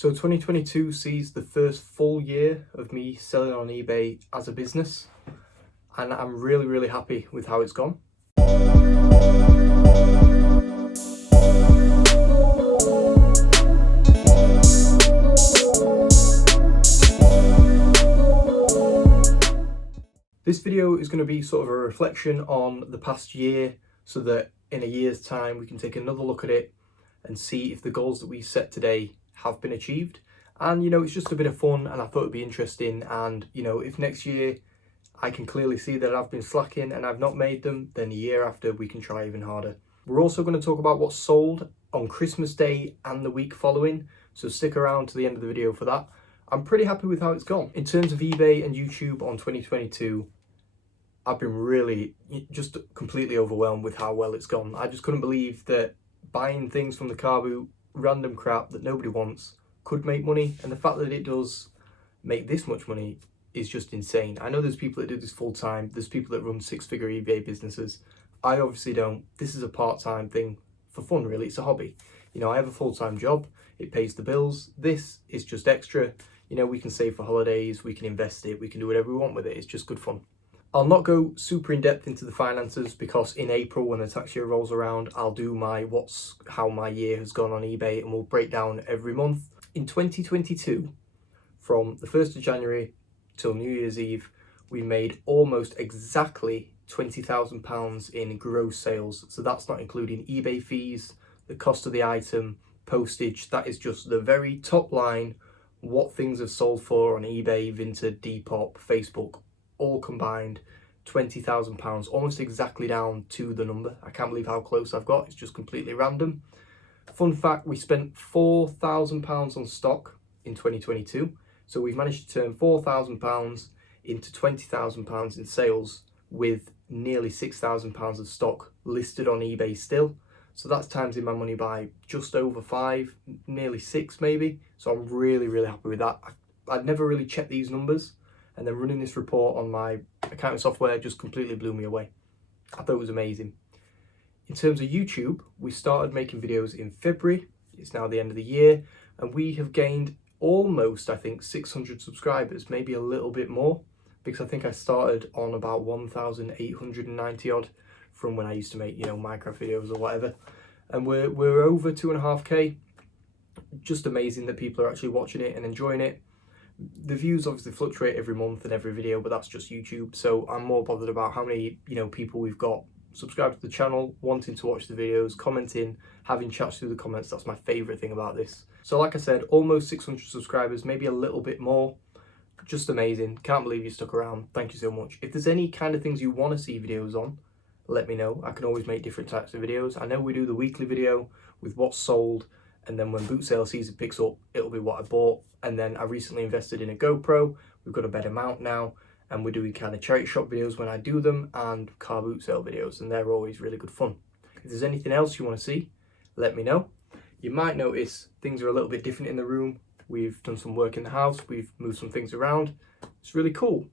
So 2022 sees the first full year of me selling on eBay as a business, and I'm really happy with how it's gone. This video is going to be sort of a reflection on the past year, so that in a year's time we can take another look at it and see if the goals that we set today have been achieved. And it's just a bit of fun, and I thought it'd be interesting. And if next year I can clearly see that I've been slacking and I've not made them, then the year after we can try even harder. We're also going to talk about what's sold on Christmas Day and the week following, so stick around to the end of the video for that. I'm pretty happy with how it's gone. In terms of eBay and YouTube on 2022, I've been really just completely overwhelmed with how well it's gone. I just couldn't believe that buying things from the car boot, random crap that nobody wants, could make money, and the fact that it does make this much money is just insane. I know there's people that do this full time, there's people that run six-figure eBay businesses. I obviously don't. This is a part-time thing for fun, really. It's a hobby. I have a full-time job, it pays the bills. This is just extra. We can save for holidays, we can invest it, we can do whatever we want with it. It's just good fun. I'll not go super in depth into the finances, because in April, when the tax year rolls around, I'll do how my year has gone on eBay, and we'll break down every month. In 2022, from the 1st of January till New Year's Eve, we made almost exactly £20,000 in gross sales. So that's not including eBay fees, the cost of the item, postage. That is just the very top line, what things have sold for on eBay, Vinted, Depop, Facebook, all combined. £20,000, almost exactly down to the number. I can't believe how close I've got. It's just completely random. Fun fact, we spent £4,000 on stock in 2022. So we've managed to turn £4,000 into £20,000 in sales, with nearly £6,000 of stock listed on eBay still. So that's timesing my money by just over 5, nearly 6 maybe. So I'm really happy with that. I'd never really checked these numbers, and then running this report on my accounting software just completely blew me away. I thought it was amazing. In terms of YouTube, we started making videos in February. It's now the end of the year, and we have gained almost, I think, 600 subscribers, maybe a little bit more, because I think I started on about 1,890 odd from when I used to make, Minecraft videos or whatever. And we're over 2.5K. Just amazing that people are actually watching it and enjoying it. The views obviously fluctuate every month and every video, but that's just YouTube. So I'm more bothered about how many, people we've got subscribed to the channel, wanting to watch the videos, commenting, having chats through the comments. That's my favorite thing about this. So like I said, almost 600 subscribers, maybe a little bit more. Just amazing. Can't believe you stuck around. Thank you so much. If there's any kind of things you want to see videos on, let me know. I can always make different types of videos. I know we do the weekly video with what's sold, and then when boot sale season picks up, it'll be what I bought. And then I recently invested in a GoPro. We've got a better mount now, and we're doing kind of charity shop videos when I do them, and car boot sale videos, and they're always really good fun. If there's anything else you want to see, let me know. You might notice things are a little bit different in the room. We've done some work in the house, we've moved some things around. It's really cool.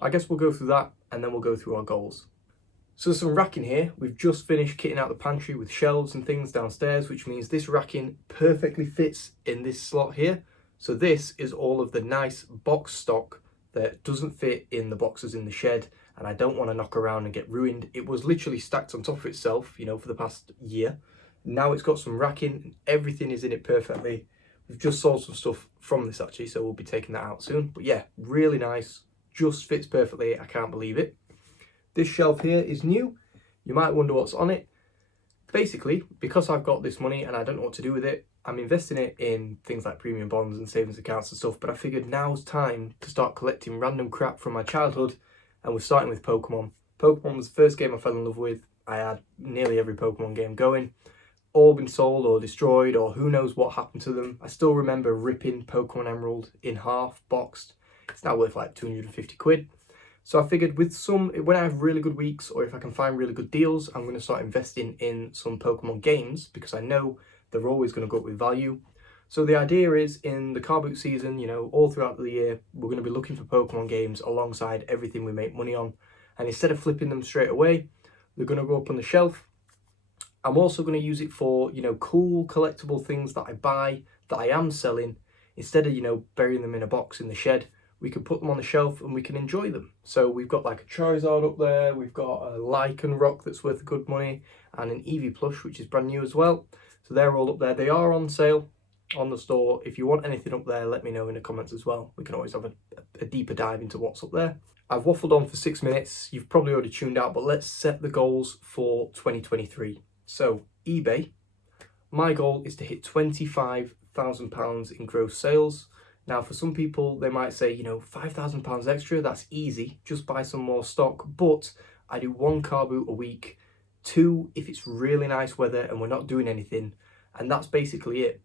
I guess we'll go through that, and then we'll go through our goals. So there's some racking here. We've just finished kitting out the pantry with shelves and things downstairs, which means this racking perfectly fits in this slot here. So this is all of the nice box stock that doesn't fit in the boxes in the shed, and I don't want to knock around and get ruined. It was literally stacked on top of itself, for the past year. Now it's got some racking, and everything is in it perfectly. We've just sold some stuff from this actually, so we'll be taking that out soon. But yeah, really nice, just fits perfectly. I can't believe it. This shelf here is new. You might wonder what's on it. Basically, because I've got this money and I don't know what to do with it, I'm investing it in things like premium bonds and savings accounts and stuff, but I figured now's time to start collecting random crap from my childhood, and we're starting with Pokemon. Pokemon was the first game I fell in love with. I had nearly every Pokemon game going. All been sold or destroyed, or who knows what happened to them. I still remember ripping Pokemon Emerald in half, boxed. It's now worth like 250 quid. So I figured when I have really good weeks, or if I can find really good deals, I'm going to start investing in some Pokemon games, because I know they're always going to go up with value. So the idea is, in the car boot season, all throughout the year, we're going to be looking for Pokemon games alongside everything we make money on. And instead of flipping them straight away, they're going to go up on the shelf. I'm also going to use it for, cool collectible things that I buy, that I am selling, instead of, you know, burying them in a box in the shed, we can put them on the shelf and we can enjoy them. So we've got like a Charizard up there, we've got a Lycan Rock that's worth good money, and an Eevee plush, which is brand new as well. So they're all up there. They are on sale on the store. If you want anything up there, let me know in the comments as well. We can always have a deeper dive into what's up there. I've waffled on for 6 minutes. You've probably already tuned out, but let's set the goals for 2023. So eBay, my goal is to hit £25,000 in gross sales. Now, for some people, they might say, you know, £5,000 extra, that's easy, just buy some more stock. But I do 1 car boot a week, 2 if it's really nice weather and we're not doing anything. And that's basically it.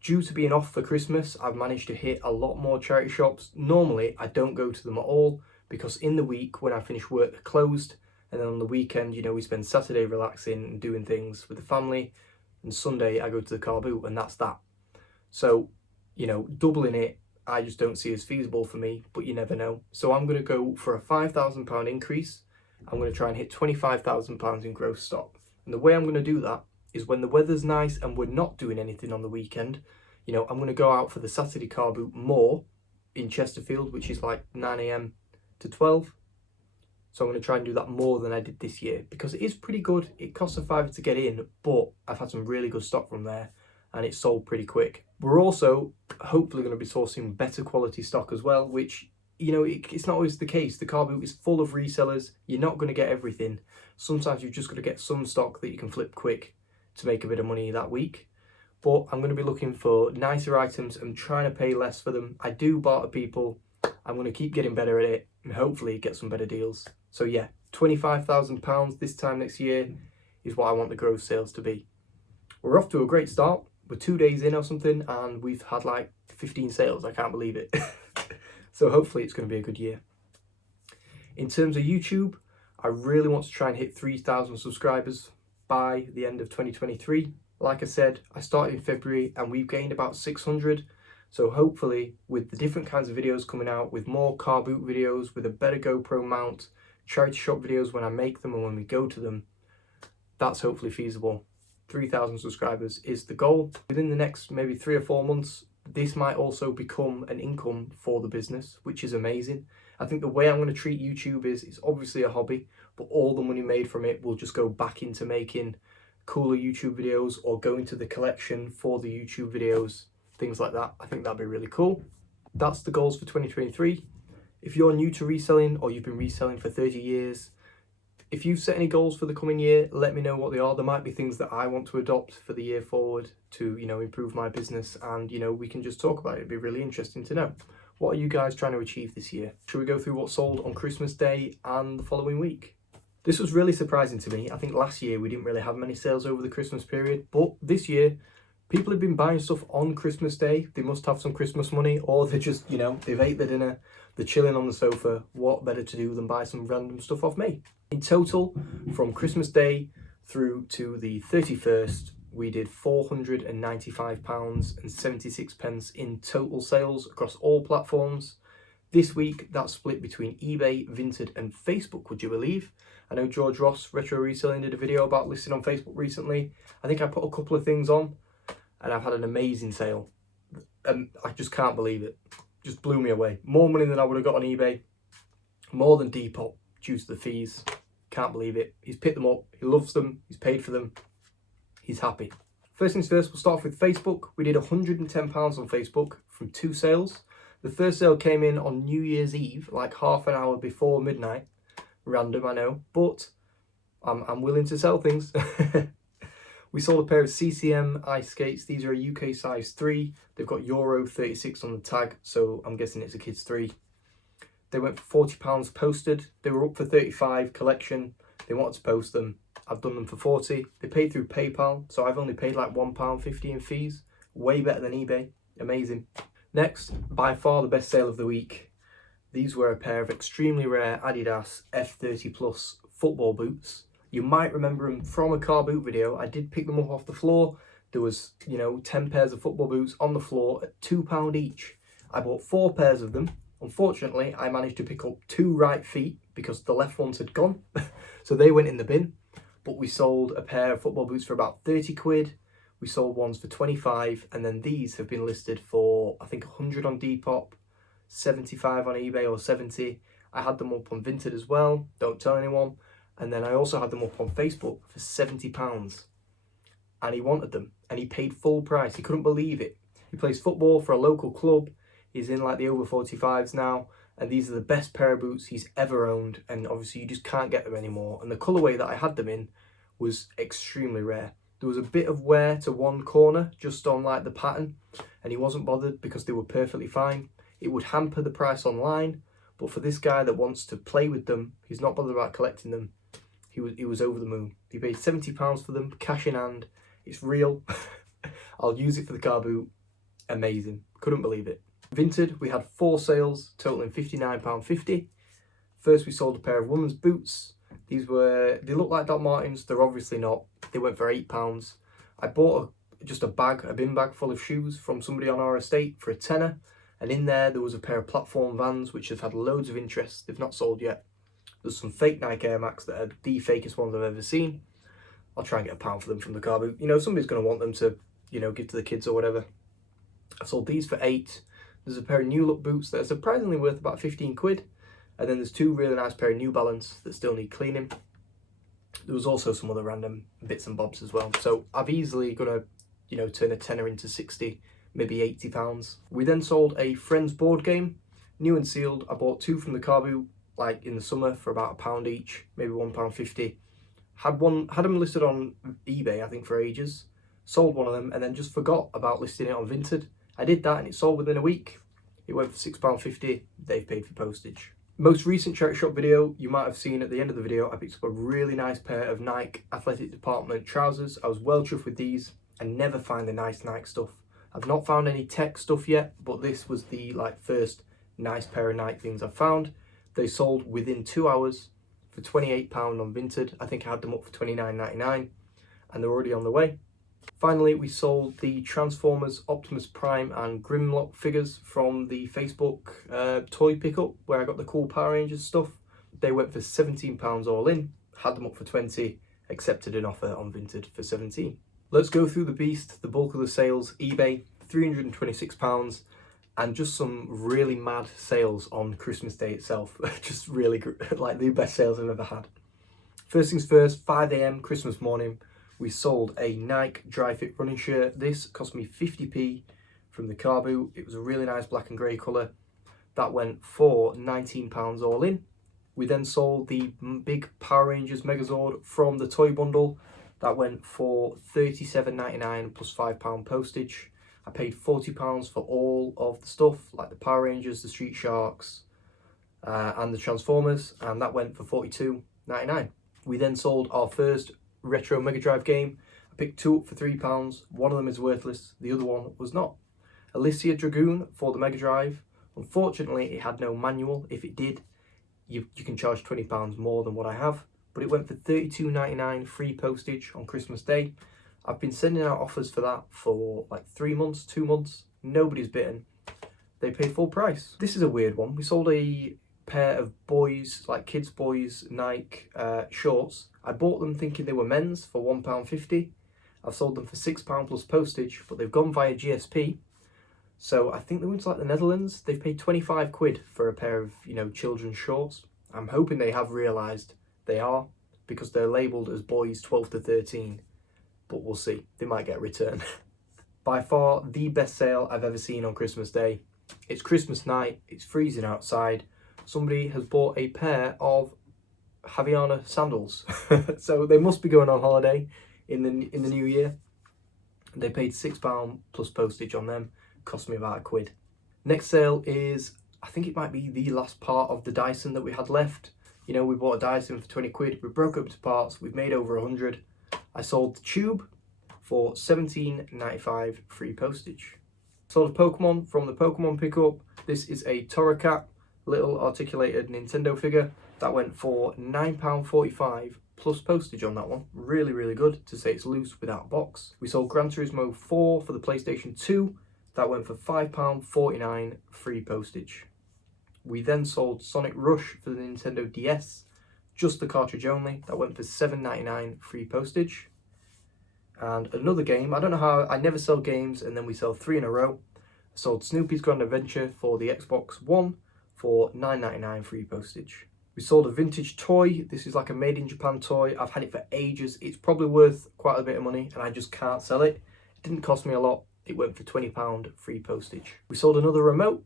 Due to being off for Christmas, I've managed to hit a lot more charity shops. Normally, I don't go to them at all because in the week when I finish work, they're closed. And then on the weekend, you know, we spend Saturday relaxing and doing things with the family. And Sunday, I go to the car boot, and that's that. So, you know, doubling it, I just don't see as feasible for me, but you never know. So I'm going to go for a £5,000 increase. I'm going to try and hit £25,000 in gross stock. And the way I'm going to do that is when the weather's nice and we're not doing anything on the weekend, you know, I'm going to go out for the Saturday car boot more in Chesterfield, which is like 9 AM to 12. So I'm going to try and do that more than I did this year because it is pretty good. It costs a £5 to get in, but I've had some really good stock from there and it's sold pretty quick. We're also hopefully going to be sourcing better quality stock as well, which, you know, it's not always the case. The car boot is full of resellers. You're not going to get everything. Sometimes you've just got to get some stock that you can flip quick to make a bit of money that week. But I'm going to be looking for nicer items and trying to pay less for them. I do barter people. I'm going to keep getting better at it and hopefully get some better deals. So yeah, £25,000 this time next year is what I want the gross sales to be. We're off to a great start. We're 2 days in or something and we've had like 15 sales. I can't believe it. So hopefully it's going to be a good year. In terms of YouTube, I really want to try and hit 3,000 subscribers by the end of 2023. Like I said, I started in February and we've gained about 600. So hopefully with the different kinds of videos coming out, with more car boot videos, with a better GoPro mount, charity shop videos when I make them and when we go to them, that's hopefully feasible. 3,000 subscribers is the goal. Within the next maybe 3 or 4 months, this might also become an income for the business, which is amazing. I think the way I'm going to treat YouTube is it's obviously a hobby, but all the money made from it will just go back into making cooler YouTube videos or go into the collection for the YouTube videos, things like that. I think that'd be really cool. That's the goals for 2023. If you're new to reselling or you've been reselling for 30 years, if you've set any goals for the coming year, let me know what they are. There might be things that I want to adopt for the year forward to, you know, improve my business and, you know, we can just talk about it. It'd be really interesting to know. What are you guys trying to achieve this year? Should we go through what sold on Christmas Day and the following week? This was really surprising to me. I think last year we didn't really have many sales over the Christmas period, but this year people have been buying stuff on Christmas Day. They must have some Christmas money or they're just, you know, they've ate their dinner, they're chilling on the sofa. What better to do than buy some random stuff off me? In total, from Christmas Day through to the 31st, we did £495.76 in total sales across all platforms. This week, that's split between eBay, Vinted and Facebook, would you believe? I know George Ross, Retro Reselling, did a video about listing on Facebook recently. I think I put a couple of things on and I've had an amazing sale. And I just can't believe it. Just blew me away. More money than I would have got on eBay. More than Depop due to the fees. Can't believe it. He's picked them up. He loves them. He's paid for them. He's happy. First things first, we'll start off with Facebook. We did £110 on Facebook from 2 sales. The first sale came in on New Year's Eve, like half an hour before midnight. Random, I know, but I'm willing to sell things. We sold a pair of CCM ice skates. These are a UK size 3. They've got Euro 36 on the tag, so I'm guessing it's a kid's 3. They went for £40 posted. They were up for 35 collection. They wanted to post them. I've done them for 40. They paid through PayPal, so I've only paid like £1.50 in fees. Way better than eBay. Amazing. Next, by far the best sale of the week. These were a pair of extremely rare Adidas F30 Plus football boots. You might remember them from a car boot video. I did pick them up off the floor. There was, 10 pairs of football boots on the floor at £2 each. I bought 4 pairs of them. Unfortunately, I managed to pick up 2 right feet because the left ones had gone. So they went in the bin. But we sold a pair of football boots for about 30 quid. We sold ones for 25, and then these have been listed for, I think, 100 on Depop, 75 on eBay or 70. I had them up on Vinted as well, don't tell anyone. And then I also had them up on Facebook for £70. And he wanted them, and he paid full price. He couldn't believe it. He plays football for a local club. He's in like the over 45s now, and these are the best pair of boots he's ever owned, and obviously you just can't get them anymore. And the colourway that I had them in was extremely rare. There was a bit of wear to one corner just on like the pattern, and he wasn't bothered because they were perfectly fine. It would hamper the price online, but for this guy that wants to play with them, he's not bothered about collecting them. He was over the moon. He paid £70 for them, cash in hand. It's real. I'll use it for the car boot. Amazing. Couldn't believe it. Vinted, we had 4 sales totaling £59.50. First, we sold a pair of women's boots. They look like Doc Martens. They're obviously not. They went for £8. I bought just a bin bag full of shoes from somebody on our estate for a tenner. And in there was a pair of platform Vans, which have had loads of interest. They've not sold yet. There's some fake Nike Air Max that are the fakest ones I've ever seen. I'll try and get £1 for them from the car boot. You know, somebody's going to want them to, you know, give to the kids or whatever. I sold these for £8. There's a pair of new look boots that are surprisingly worth about 15 quid. And then there's 2 really nice pair of New Balance that still need cleaning. There was also some other random bits and bobs as well. So I've easily got to, you know, turn a tenner into 60, maybe £80. We then sold a Friends board game, new and sealed. I bought 2 from the car boot, like in the summer, for about £1 each, maybe £1.50. Had them listed on eBay, I think, for ages. Sold one of them and then just forgot about listing it on Vinted. I did that and it sold within a week. It went for £6.50. They've paid for postage. Most recent charity shop video, you might have seen at the end of the video, I picked up a really nice pair of Nike Athletic Department trousers. I was well chuffed with these. I never find the nice Nike stuff. I've not found any tech stuff yet, but this was the first nice pair of Nike things I've found. They sold within 2 hours for £28 on Vinted. I think I had them up for £29.99 and they're already on the way. Finally, we sold the Transformers Optimus Prime and Grimlock figures from the Facebook toy pickup where I got the cool Power Rangers stuff. They went for £17 all in, had them up for 20, accepted an offer on Vinted for 17. Let's go through the beast, the bulk of the sales. eBay, £326, and just some really mad sales on Christmas Day itself. Just really like the best sales I've ever had. First things first, 5 AM Christmas morning, we sold a Nike dry fit running shirt. This cost me 50p from the car boot. It was a really nice black and grey colour. That went for £19 all in. We then sold the big Power Rangers Megazord from the toy bundle. That went for £37.99 plus £5 postage. I paid £40 for all of the stuff, like the Power Rangers, the Street Sharks, and the Transformers, and that went for £42.99. We then sold our first retro Mega Drive game. I picked 2 up for £3. One of them is worthless, the other one was not. Alicia Dragoon for the Mega Drive. Unfortunately, it had no manual. If it did, you can charge £20 more than what I have, but it went for £32.99 free postage on Christmas Day. I've been sending out offers for that for like 3 months, 2 months. Nobody's bitten. They paid full price. This is a weird one. We sold a pair of boys, like kids' boys Nike shorts. I bought them thinking they were men's for £1.50. I've sold them for £6 plus postage, but they've gone via GSP. So I think they went to like the Netherlands. They've paid 25 quid for a pair of, you know, children's shorts. I'm hoping they have realised they are, because they're labelled as boys 12 to 13. But we'll see. They might get a return. By far the best sale I've ever seen on Christmas Day. It's Christmas night. It's freezing outside. Somebody has bought a pair of Havaiana sandals. So they must be going on holiday in the new year. They paid £6 plus postage on them. Cost me about £1. Next sale is, I think it might be the last part of the Dyson that we had left. You know, we bought a Dyson for 20 quid. We broke up to parts. We've made over 100. I sold the tube for £17.95 free postage. Sold a Pokemon from the Pokemon pickup. This is a Torracat little articulated Nintendo figure. That went for £9.45 plus postage on that one. Really, really good, to say it's loose without a box. We sold Gran Turismo 4 for the PlayStation 2. That went for £5.49 free postage. We then sold Sonic Rush for the Nintendo DS, just the cartridge only. That went for £7.99 free postage. And another game, I don't know how, I never sell games and then we sell 3 in a row. I sold Snoopy's Grand Adventure for the Xbox One for $9.99 free postage. We sold a vintage toy. This is like a made in Japan toy. I've had it for ages. It's probably worth quite a bit of money and I just can't sell it. It didn't cost me a lot. It went for £20 free postage. We sold another remote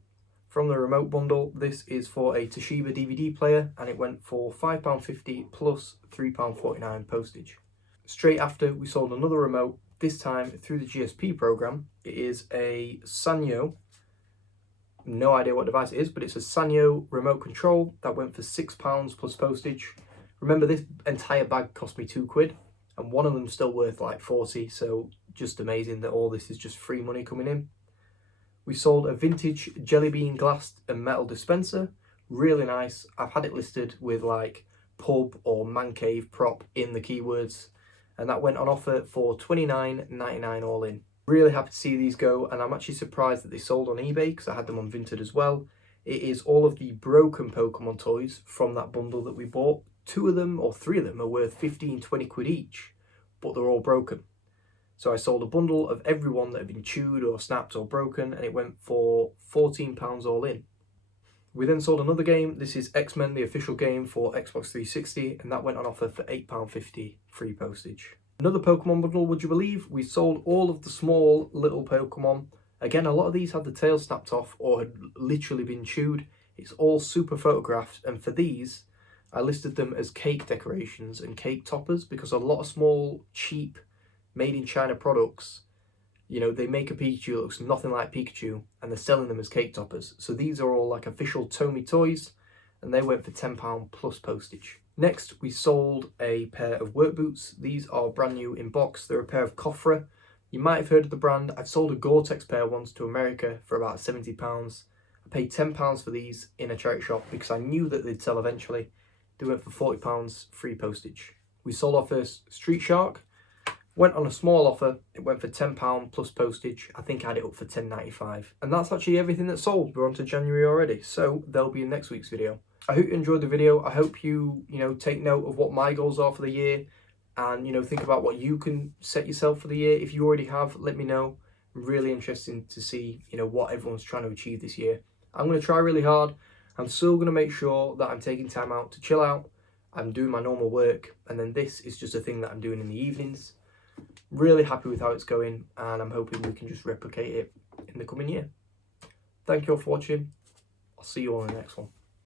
from the remote bundle. This is for a Toshiba DVD player and it went for £5.50 plus £3.49 postage. Straight after, we sold another remote, this time through the GSP program. It is a Sanyo, no idea what device it is, but it's a Sanyo remote control that went for £6 plus postage. Remember, this entire bag cost me £2 and one of them's still worth like 40, so just amazing that all this is just free money coming in. We sold a vintage jelly bean glass and metal dispenser, really nice. I've had it listed with like pub or man cave prop in the keywords, and that went on offer for $29.99 all in. Really happy to see these go, and I'm actually surprised that they sold on eBay because I had them on Vinted as well. It is all of the broken Pokemon toys from that bundle that we bought. 2 of them or 3 of them are worth 15-20 quid each, but they're all broken. So I sold a bundle of every one that had been chewed or snapped or broken, and it went for £14 all in. We then sold another game. This is X-Men, the official game for Xbox 360, and that went on offer for £8.50 free postage. Another Pokemon bundle, would you believe? We sold all of the small little Pokemon. Again, a lot of these had the tail snapped off or had literally been chewed. It's all super photographed, and for these, I listed them as cake decorations and cake toppers because a lot of small, cheap, made in China products, you know, they make a Pikachu that looks nothing like Pikachu and they're selling them as cake toppers. So these are all like official Tomy toys and they went for £10 plus postage. Next, we sold a pair of work boots. These are brand new in box. They're a pair of Kofra. You might have heard of the brand. I've sold a Gore-Tex pair once to America for about £70. I paid £10 for these in a charity shop because I knew that they'd sell eventually. They went for £40 free postage. We sold our first Street Shark. Went on a small offer, it went for £10 plus postage. I think I had it up for £10.95. And that's actually everything that's sold. We're on to January already, so they'll be in next week's video. I hope you enjoyed the video. I hope you, take note of what my goals are for the year and, think about what you can set yourself for the year. If you already have, let me know. I'm really interested to see, what everyone's trying to achieve this year. I'm going to try really hard. I'm still going to make sure that I'm taking time out to chill out. I'm doing my normal work, and then this is just a thing that I'm doing in the evenings. Really happy with how it's going, and I'm hoping we can just replicate it in the coming year. Thank you all for watching. I'll see you all in the next one.